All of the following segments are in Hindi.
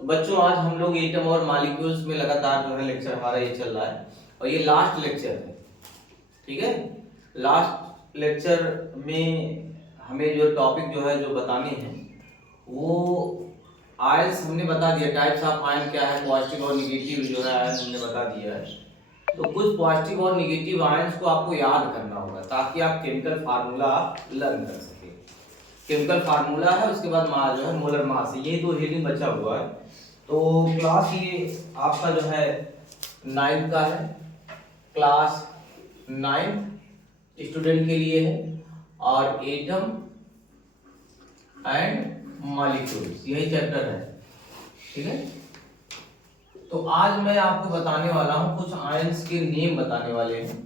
तो बच्चों आज हम लोग एटम और मॉलिक्यूल्स में लगातार जो है लेक्चर हमारा ये चल रहा है और ये लास्ट लेक्चर है। ठीक है, लास्ट लेक्चर में हमें जो टॉपिक जो है जो बताने हैं वो आयंस हमने बता दिया, टाइप्स ऑफ आयन क्या है, पॉजिटिव और निगेटिव जो है आयन हमने बता दिया है। तो कुछ पॉजिटिव और निगेटिव आयंस को आपको याद करना होगा ताकि आप केमिकल फार्मूला लर्न कर सके। केमिकल फार्मूला है, उसके बाद मास जो है मोलर मास है, ये दो हेडिंग बचा हुआ है। तो क्लास ये आपका जो है 9th का है, क्लास 9 स्टूडेंट के लिए है और एटम एंड मॉलिक्यूल्स यही चैप्टर है। ठीक है, तो आज मैं आपको बताने वाला हूं कुछ आयंस के नेम बताने वाले हैं।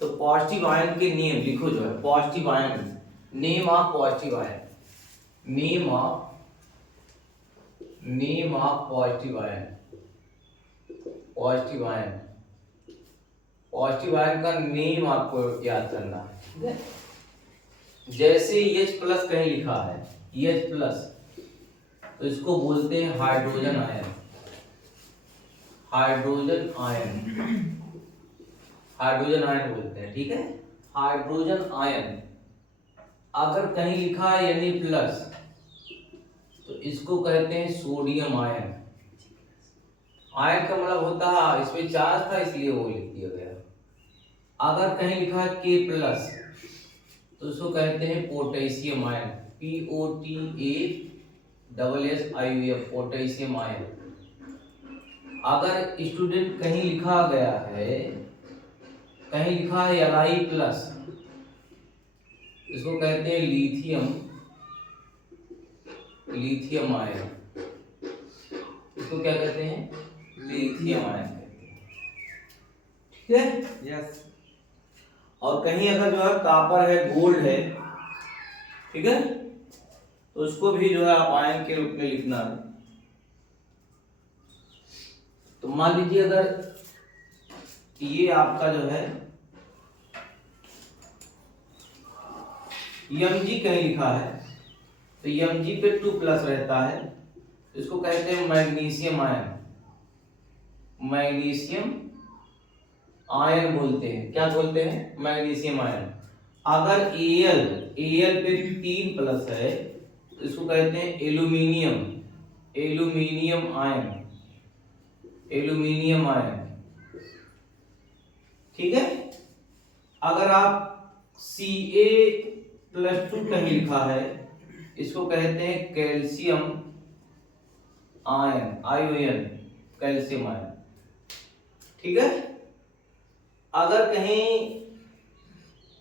तो पॉजिटिव आयन के नेम लिखो जो है, positive ion, name of positive ion, name of positive ion, positive ion, positive ion का नेम आपको याद करना है। ठीक है, जैसे H प्लस कहीं लिखा है, H प्लस, तो इसको बोलते हैं hydrogen ion, hydrogen ion, hydrogen ion बोलते हैं। ठीक है, हाइड्रोजन आयन। अगर कहीं लिखा है Na प्लस तो इसको कहते हैं सोडियम आयन। आयन का मतलब होता है, इसमें चार्ज था इसलिए वो लिख दिया गया। अगर कहीं लिखा है K प्लस तो इसको कहते हैं potassium ion, POTASSIUM, potassium ion. अगर स्टूडेंट कहीं लिखा गया है, कहीं लिखा है Li प्लस, इसको कहते हैं लिथियम, लिथियम आयन। इसको क्या कहते हैं? लिथियम आयन कहते हैं। ठीक है, यस। और कहीं अगर जो है कॉपर है, गोल्ड है, ठीक है, तो उसको भी जो है आप आयन के रूप में लिखना है। तो मान लीजिए अगर ये आपका जो है Mg कहीं लिखा है तो Mg पे 2 प्लस रहता है, इसको कहते हैं मैग्नीशियम आयन, मैग्नीशियम आयन बोलते हैं। क्या बोलते हैं? Magnesium ion. अगर Al पे 3 प्लस है तो इसको कहते हैं aluminium, aluminium ion, aluminium ion. ठीक है, अगर आप Ca+2 कहीं लिखा है इसको कहते हैं calcium ion, ion, calcium ion. ठीक है, अगर कहीं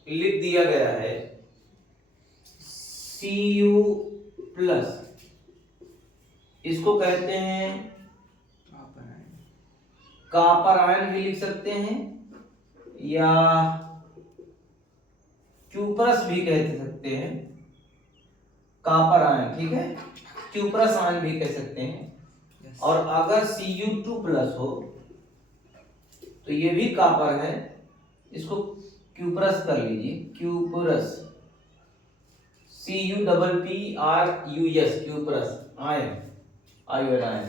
लिख दिया गया है Cu+, इसको कहते हैं कॉपर आयन भी लिख सकते हैं या क्यूप्रस भी कह सकते हैं, कॉपर आयन। ठीक है, क्यूप्रस आयन भी कह सकते हैं। और अगर Cu2+ हो तो ये भी कॉपर है, इसको क्यूप्रस कर लीजिए, cuprous, CuPPRUS, cuprous ion, ion ion.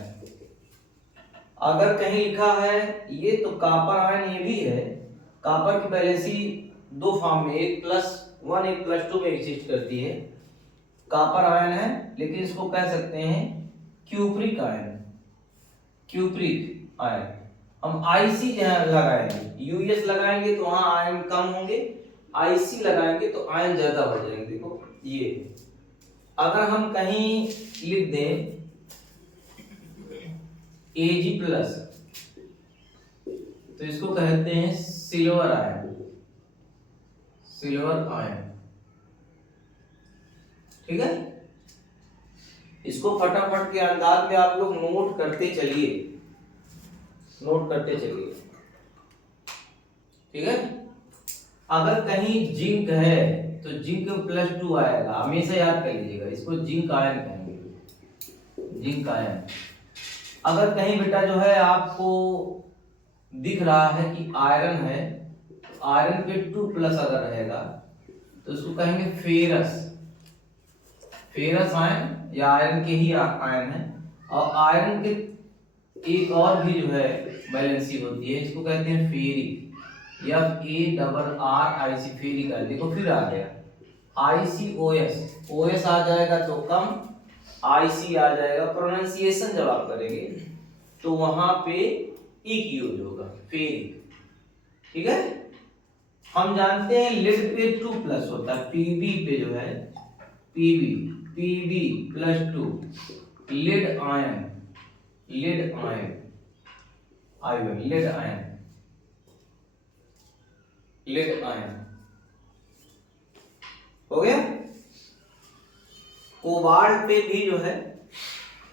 अगर कहीं लिखा है ये तो कॉपर आयन, ये भी है। कॉपर की वैलेंसी 2 फॉर्म में, 1+1 1+2 में एग्जिस्ट करती है। कॉपर आयन है, लेकिन इसको कह सकते हैं क्यूप्रिक आयन, क्यूप्रिक आयन। हम IC जहां लगाएंगे, US लगाएंगे तो वहां आयन कम होंगे, IC लगाएंगे तो आयन ज्यादा हो जाएंगे। देखो ये, अगर हम कहीं लिख दें Ag+, तो इसको कहते हैं सिल्वर आयन, सिल्वर आयन। ठीक है, इसको फटाफट के अंदाज में आप लोग नोट करते चलिए, नोट करते चलिए। ठीक है, अगर कहीं जिंक है तो Zn+2 आएगा, हमेशा याद कर लीजिएगा, इसको जिंक आयन कहेंगे, जिंक आयन। अगर कहीं बेटा जो है आपको दिख रहा है कि आयरन है, आयरन पे 2+ अगर रहेगा तो उसको कहेंगे फेरस, फेरस आयन, या आयरन के ही आयन है। और आयरन के एक और भी जो है वैलेंसी होती है, इसको कहते हैं फेरिक, FARRIC, फेरिक है। देखो फिर आ गया ICOS, OS आ जाएगा तो कम, IC आ जाएगा। प्रोनाउंसिएशन जब आप करेंगे तो वहां पे एक यूज होगा, फेरिक। ठीक है। हम जानते हैं लेड पे 2+ होता है, Pb पे जो है Pb+2, lead ion, lead ion, iron, lead ion, lead ion हो गया। कोबाल्ट पे भी जो है,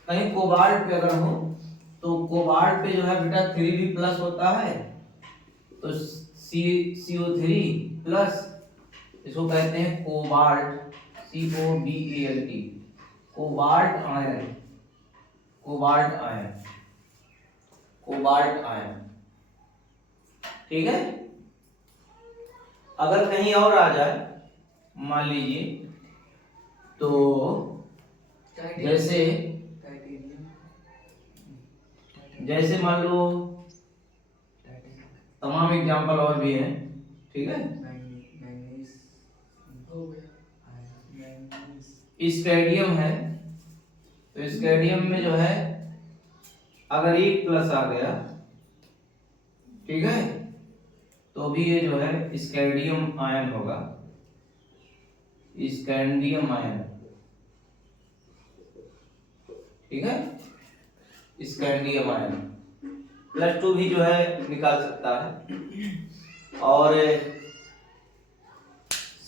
कहीं कोबाल्ट पे अगर हो तो कोबाल्ट पे जो है बेटा 3B+ होता है, तो CO3+, इसको कहते हैं cobalt, COBALT, cobalt ion, cobalt ion, cobalt ion. ठीक है। अगर कहीं और आ जाए, मान लीजिए तो जैसे मान लो तमाम एग्जांपल और भी हैं। ठीक है। स्टेडियम है, तो स्टेडियम में जो है अगर 1+ आ गया, ठीक है, तो भी ये जो है स्कैंडियम आयन होगा, स्कैंडियम आयन। ठीक है। स्कैंडियम आयन +2 भी जो है निकाल सकता है। और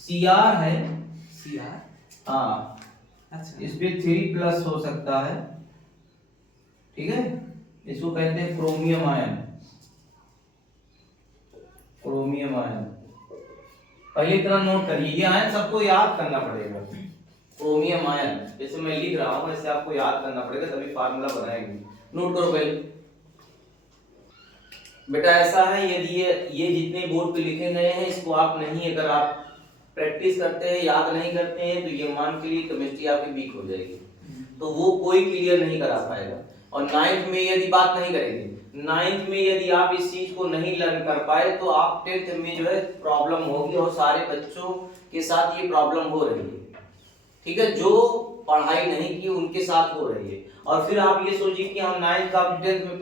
Cr है, Cr, हाँ, अच्छा, इस पे 3+ हो सकता है। ठीक है। इसको कहते हैं क्रोमियम आयन, क्रोमियम आयन। पहले इतना नोट करिए, ये आयन सबको याद करना पड़ेगा। क्रोमियम आयन जैसे मैं लिख रहा हूं, ऐसे आपको याद करना पड़ेगा, तभी फार्मूला बनाएंगे। नोट करो पहले बेटा। ऐसा है, यदि ये जितने बोर्ड पे लिखे गए हैं, इसको आप नहीं, अगर आप प्रैक्टिस करते हैं, याद नहीं करते हैं, तो ये मान के लिए केमिस्ट्री आपकी वीक हो जाएगी, तो वो कोई क्लियर नहीं करा पाएगा। और 9th में यदि बात नहीं करेंगे, 9th में यदि आप इस चीज को नहीं लर्न कर पाए, तो आप 10th में जो है प्रॉब्लम होगी, और सारे बच्चों के साथ ये प्रॉब्लम हो रही है। ठीक है। जो पढ़ाई नहीं की उनके साथ हो रही है। और फिर आप ये सोचिए कि हम 9th का 10th में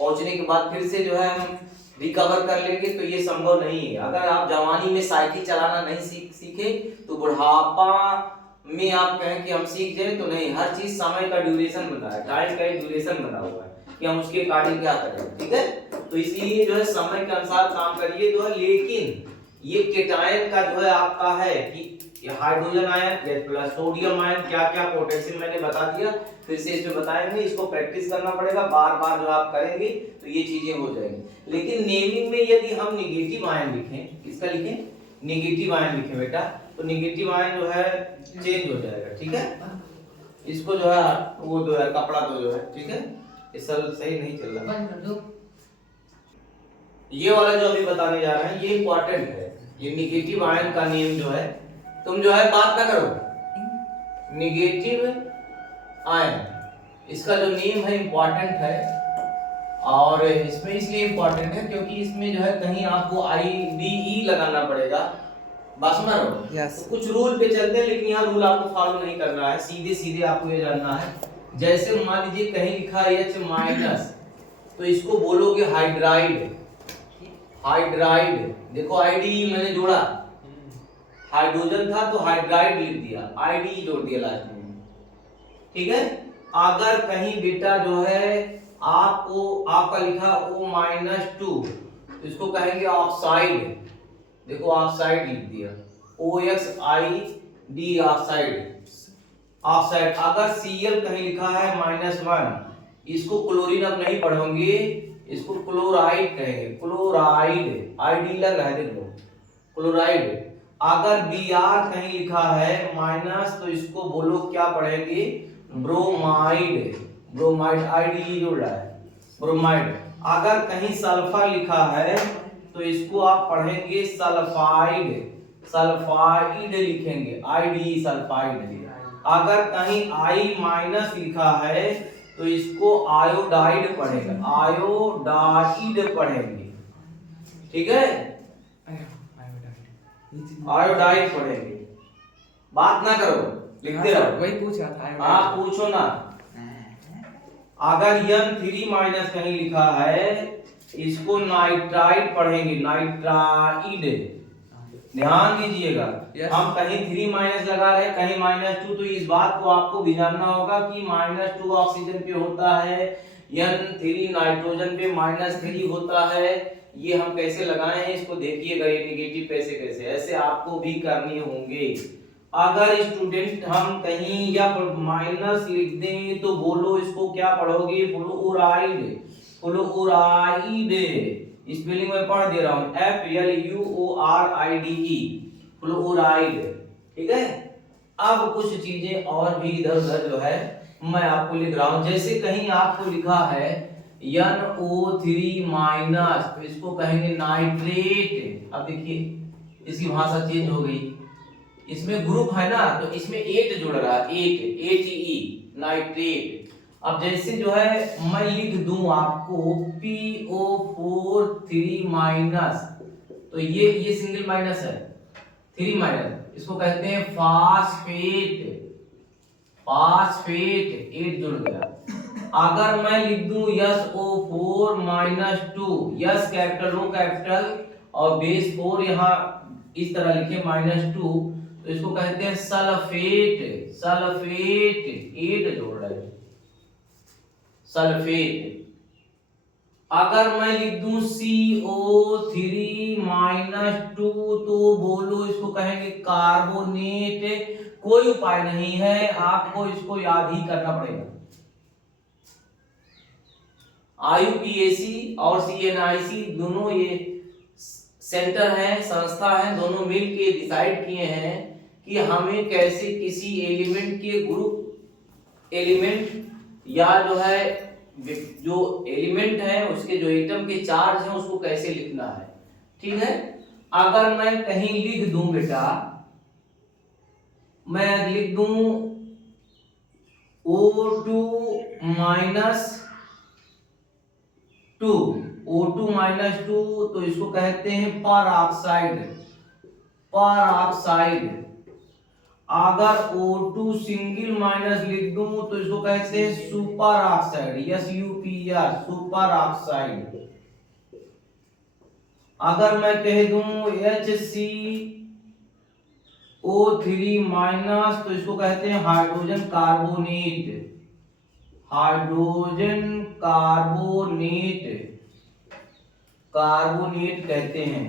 पहुंचने के बाद फिर से जो है हम रिकवर कर लेंगे, तो ये संभव नहीं है। अगर आप जवानी में साइकिल चलाना नहीं सीखे, तो बुढ़ापा में आप कहें कि हम सीख जाए, तो नहीं। हर चीज समय का ड्यूरेशन बना है, टाइम का एक ड्यूरेशन बना हुआ है कि हम उसके अकॉर्डिंग क्या करें। ठीक है। तो इसलिए जो है समय के अनुसार काम करिए जो है। लेकिन ये केटायन का जो है आपका है कि hydrogen ion plus sodium ion, क्या क्या पोटेशियम मैंने बता दिया, फिर से इसमें बताएंगे। इसको प्रैक्टिस करना पड़ेगा, बार बार जो आप करेंगे तो ये चीजें हो जाएंगी। लेकिन नेमिंग में यदि हम निगेटिव आयन लिखें, किसका लिखें, निगेटिव आयन लिखें बेटा, तो निगेटिव आयन जो है चेंज हो जाएगा। ठीक है। इसको जो है वो जो है कपड़ा तो जो है, ठीक है, ये सब सही नहीं चल रहा। ये वाला जो अभी बताने जा रहे हैं ये इंपॉर्टेंट है। ये निगेटिव आयन का नेम जो है, तुम जो है बात ना करो, निगेटिव आयन इसका जो नेम है इंपॉर्टेंट है। और इसमें इसलिए इंपॉर्टेंट है क्योंकि इसमें जो है कहीं आपको IDE लगाना पड़ेगा। बात सुना रहो। yes. तो कुछ रूल पे चलते हैं, लेकिन यहाँ रूल आपको फॉलो नहीं करना है, सीधे सीधे आपको ये जानना है। जैसे मान लीजिए कहीं लिखा है H-, तो इसको बोलोगे हाइड्राइड, हाइड्राइड। देखो IDE मैंने जोड़ा, हाइड्रोजन था तो हाइड्राइड लिख दिया, IDE जोड़ दिया लास्ट में। ठीक है। अगर कहीं बेटा जो है आपको आपका लिखा O-2, तो इसको कहेंगे ऑक्साइड। देखो ऑक्साइड लिख दिया, OXID, ऑक्साइड, ऑक्साइड। अगर Cl कहीं लिखा है -1, इसको क्लोरीन अब नहीं पढ़ोगे, इसको क्लोराइड कहेंगे, क्लोराइड, ID लग रहा है, देख लो, क्लोराइड। अगर Br कहीं लिखा है माइनस, तो इसको बोलो क्या पढ़ेंगे, ब्रोमाइड, ब्रोमाइड, IDE जोड़ रहा है, ब्रोमाइड। अगर कहीं सल्फर लिखा है तो इसको आप पढ़ेंगे सल्फाइड, सल्फाइड लिखेंगे, IDE सल्फाइड। अगर कहीं आई माइनस लिखा है तो इसको आयोडाइड पढ़ेगा, आयोडाइड पढ़ेंगे, ठीक है, आयोडाइड पढ़ेंगे। बात ना करो, लिखते रहो। वही पूछ रहा था। हाँ पूछो ना। अगर N3 माइनस कहीं लिखा है इसको नाइट्राइड पढ़ेंगे, नाइट्राइड। ध्यान दीजिएगा, हम कहीं 3 माइनस लगा रहे हैं, कहीं -2, तो इस बात को आपको भी जानना होगा कि -2 ऑक्सीजन पे होता है, N3 नाइट्रोजन पे -3 होता है। ये हम कैसे लगाए हैं इसको देखिएगा, ये निगेटिव कैसे कैसे, ऐसे आपको भी करनी होंगे। अगर स्टूडेंट हम कहीं या माइनस लिख दें तो बोलो इसको क्या पढ़ोगे, फ्लोराइड, फ्लोराइड। स्पेलिंग में पढ़ दे रहा हूं, FLUORIDE, फ्लोराइड, ठीक है। अब कुछ चीजें और भी इधर उधर जो है मैं आपको लिख रहा हूं, जैसे कहीं आपको लिखा है NO3 माइनस तो इसको कहेंगे नाइट्रेट। अब देखिए इसकी भाषा चेंज हो गई, इसमें ग्रुप है ना तो इसमें 8 जुड़ रहा है, 8 नाइट्रेट। अब जैसे जो है मैं लिख दूं आपको PO4 3 माइनस, तो ये सिंगल माइनस है, 3 माइनस, इसको कहते हैं फास्फेट, फास्फेट, 8 जुड़ गया। अगर मैं लिख दूं SO4 -2, yes capital O capital और बेस 4 यहाँ इस तरह लिखे -2, तो इसको कहते हैं सल्फेट, सल्फेट, 8 जोड़ रहे हैं, सल्फेट। अगर मैं लिख दूं CO3 -2 तो बोलो इसको कहेंगे कार्बोनेट। कोई उपाय नहीं है, आपको इसको याद ही करना पड़ेगा। IUPAC और CNIC दोनों ये सेंटर है, संस्था है, दोनों मिलके डिसाइड किए हैं कि हमें कैसे किसी एलिमेंट के ग्रुप एलिमेंट या जो है जो एलिमेंट है उसके जो एटम के चार्ज हैं उसको कैसे लिखना है, ठीक है। अगर मैं कहीं लिख दूं बेटा, मैं लिख दूं O2 -2, O2 -2 तो इसको कहते हैं पर ऑक्साइड, पर ऑक्साइड। अगर O2 सिंगल माइनस लिख दूं तो इसको कहते हैं super oxide, SUPR, super oxide. अगर मैं कह दूं HCO3 माइनस तो इसको कहते हैं hydrogen carbonate, hydrogen carbonate, carbonate कहते हैं।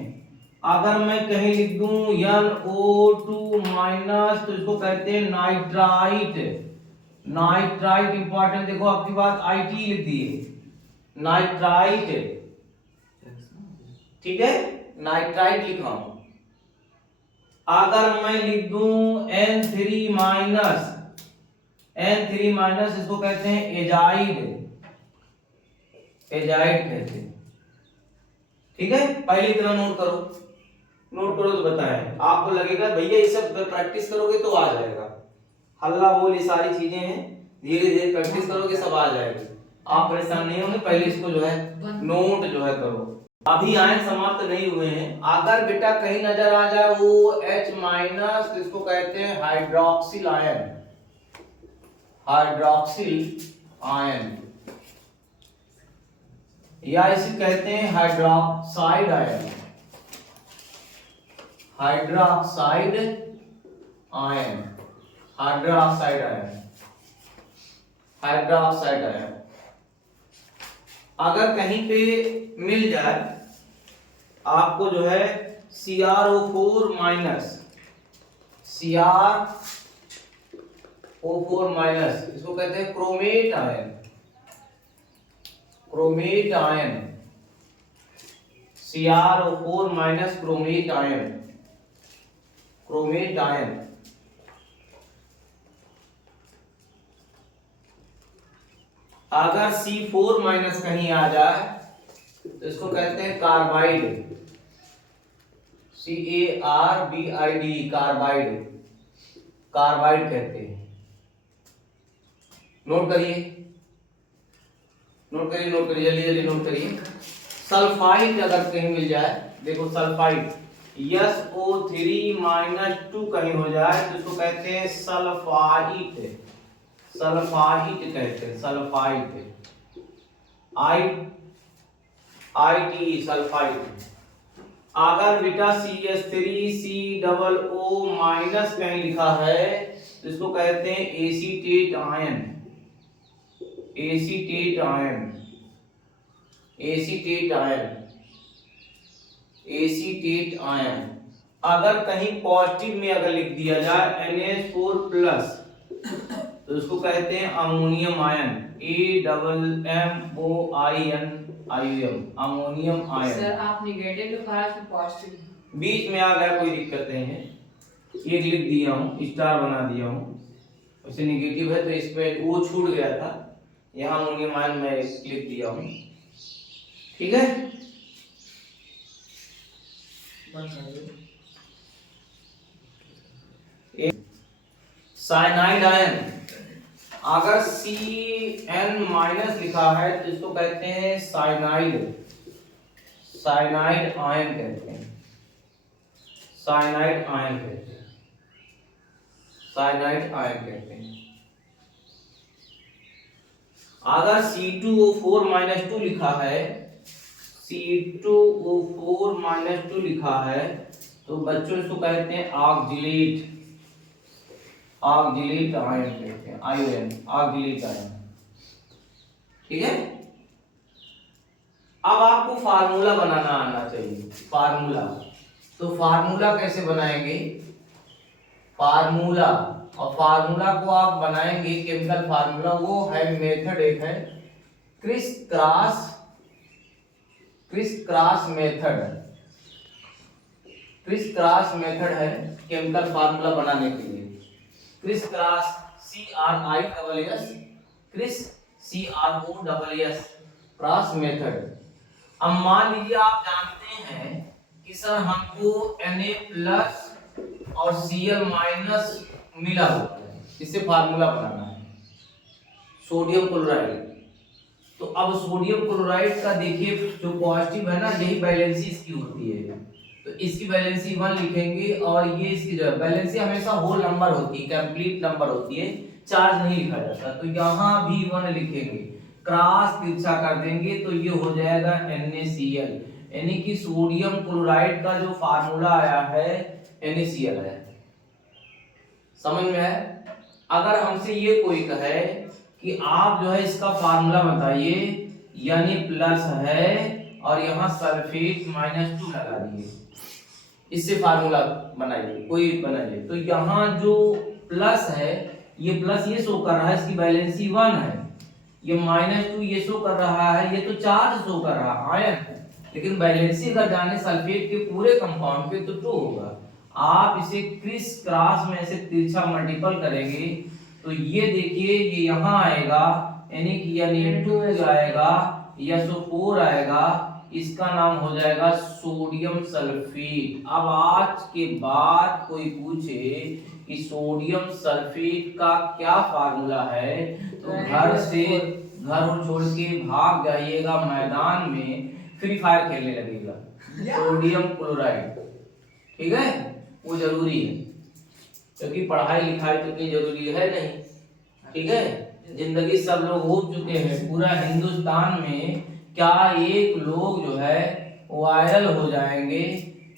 अगर मैं कहीं लिख दूं NO2 माइनस तो इसको कहते हैं नाइट्राइट, नाइट्राइट इंपॉर्टेंट, देखो आपकी बात IT लिख दी है, नाइट्राइट, ठीक है, नाइट्राइट लिखा हूं। अगर मैं लिख दूं N3 माइनस, N3 माइनस इसको कहते हैं एजाइड, एजाइड कहते हैं, ठीक है। पहले इतना नोट करो, नोट करो तो बताएं, आपको लगेगा भैया ये सब प्रैक्टिस करोगे तो आ जाएगा। हल्ला बोल ये सारी चीजें हैं, धीरे धीरे प्रैक्टिस करोगे सब आ जाएगी, आप परेशान नहीं होंगे। पहले इसको जो है नोट जो है करो। अभी आयन समाप्त नहीं हुए हैं। अगर बेटा कहीं नजर आ जाए OH माइनस तो इसको कहते हैं हाइड्रोक्सिल आयन, हाइड्रोक्सिल आयन, या इसे कहते हैं hydroxide ion, hydroxide ion, hydroxide ion, hydroxide ion. अगर कहीं पे मिल जाए आपको जो है CrO4 माइनस, CrO4 माइनस इसको कहते हैं chromate ion, chromate ion, CrO4 minus chromate ion, chromate ion. अगर C4 माइनस कहीं आ जाए तो इसको कहते हैं कार्बाइड, CARBID, कार्बाइड, कार्बाइड कहते हैं। नोट करिए नोट करिए नोट करिए, जल्दी जल्दी नोट करिए। सल्फाइड अगर कहीं मिल जाए, देखो सल्फाइड SO3 - 2 कहीं हो जाए तो इसको कहते हैं सल्फाइड। सल्फाइड कहते हैं, सल्फाइड, IT सल्फाइड। अगर बेटा CH3COO- कहीं लिखा है तो इसको कहते हैं acetate ion. Acetate ion, acetate ion, acetate ion. अगर कहीं पॉजिटिव में अगर लिख दिया जाए NH4+ तो उसको कहते हैं ammonium ion. AMMOINIUM, ammonium ion. Sir आप नेगेटिव लिखा है कि पॉजिटिव? बीच में आ गया, कोई दिक्कत नहीं है, एक लिख दिया हूँ, स्टार बना दिया हूँ। वैसे नेगेटिव है तो इसमें वो छूट गया था, यहाँ अमोनियम आयन मैं लिख दिया हूँ। ठीक है, साइनाइड आयन। अगर CN- लिखा है तो इसको कहते हैं साइनाइड। साइनाइड आयन कहते हैं, साइनाइड आयन कहते हैं, साइनाइड आयन कहते हैं। अगर C2O4- लिखा है, C2O4- लिखा है तो बच्चों इसको कहते हैं ऑक्जिलेट। ऑक्जिलेट आयन कहते हैं, आयन, ऑक्जिलेट आयन। ठीक है, अब आपको फार्मूला बनाना आना चाहिए। फार्मूला, तो फार्मूला कैसे बनाएंगे? फार्मूला, और फार्मूला को आप बनाएंगे केमिकल फार्मूला, वो है मेथड, एक है criss cross method. Criss cross method है केमिकल फार्मूला बनाने के लिए। Criss cross, CRISS, criss CROSS, cross method. अब मान लीजिए आप जानते हैं कि सर हमको Na+ और Cl- मिला हुआ है, इससे फार्मूला बनाना है सोडियम क्लोराइड। तो अब सोडियम क्लोराइड का देखिए जो पॉजिटिव है ना, यही वैलेंसी इसकी होती है, तो इसकी वैलेंसी 1 लिखेंगे, और ये इसकी जो वैलेंसी हमेशा होल नंबर होती है, कंप्लीट नंबर होती है, चार्ज नहीं लिखा जाता। तो यहाँ भी 1 लिखेंगे, क्रॉस तिरछा कर देंगे तो ये हो जाएगा NaCl, यानी कि सोडियम क्लोराइड का जो फार्मूला आया है NaCl है। समझ में है? अगर हमसे ये कोई कहे कि आप जो है इसका फार्मूला बताइए, यानी प्लस है और यहाँ सल्फेट -2 लगा दिए, इससे फार्मूला बनाइए, कोई बनाइए, तो यहाँ जो प्लस है, ये प्लस ये शो कर रहा है, इसकी वैलेंसी 1 है, ये -2 ये शो कर रहा है, ये तो चार्ज शो कर रहा है, आयन है, लेकिन वैलेंसी अगर जाने सल्फेट के पूरे कंपाउंड पे तो 2 होगा। आप इसे क्रिस क्रॉस में ऐसे तिरछा मल्टीपल करेंगे तो ये देखिए, ये यहाँ आएगा, यानी कि Na2 आएगा, SO4 आएगा, इसका नाम हो जाएगा सोडियम सल्फेट। अब आज के बाद कोई पूछे कि सोडियम सल्फेट का क्या फार्मूला है, तो घर छोड़ के भाग जाइएगा मैदान में, फ्री फायर खेलने लगेगा। सोडियम क्लोराइड, ठीक है, वो जरूरी है, क्योंकि पढ़ाई लिखाई तो इतनी जरूरी है नहीं। ठीक है, जिंदगी सब लोग हो चुके हैं, पूरा हिंदुस्तान में क्या एक लोग जो है वायरल हो जाएंगे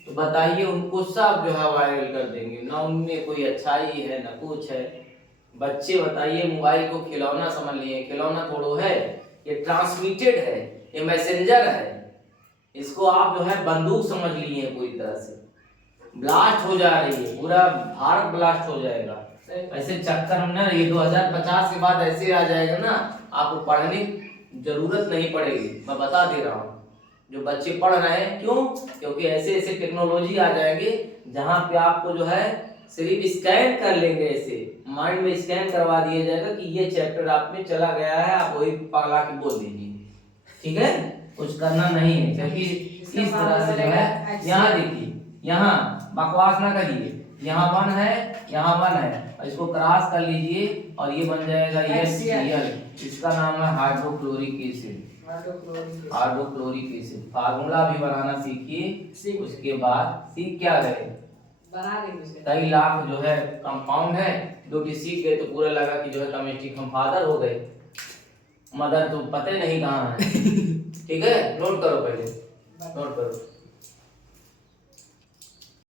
तो बताइए, उनको सब जो है वायरल कर देंगे, ना उनमें कोई अच्छाई है ना कुछ है। बच्चे बताइए मोबाइल को खिलौना समझ लिए, खिलौना थोड़ो है, ये ट्रांसमिटेड है, ये मैसेंजर है, इसको आप जो है बंदूक समझ लिए हैं, पूरी तरह से ब्लास्ट हो जा रही है, पूरा भारत ब्लास्ट हो जाएगा। ऐसे चक्कर में ना, ये 2050 के बाद ऐसे आ जाएगा ना, आपको पढ़ने की जरूरत नहीं पड़ेगी, मैं बता दे रहा हूँ। जो बच्चे पढ़ रहे हैं, क्यों? क्योंकि ऐसे ऐसे टेक्नोलॉजी आ जाएंगे जहाँ पे आपको जो है सिर्फ स्कैन कर लेंगे, ऐसे माइंड में स्कैन करवा दिया जाएगा कि ये चैप्टर आप में चला गया है, आप वही पगला के बोल दीजिए। ठीक है, कुछ करना नहीं है, क्योंकि इस तरह से जो है, यहाँ देखिए, यहाँ बकवास ना करिए, यहाँ 1 है, यहाँ 1 है, और इसको क्रॉस कर लीजिए और ये बन जाएगा HCl। इसका नाम है hydrochloric acid. Hydrochloric acid formula भी बनाना सीखिए, उसके बाद सीख क्या गए, बना देंगे। कई लाख जो है कंपाउंड है, 2 सीख गए तो पूरा लगा कि जो है केमिस्ट्री हम फादर हो गए, मदर तो पता ही नहीं कहाँ है। ठीक है, नोट करो, पहले नोट करो।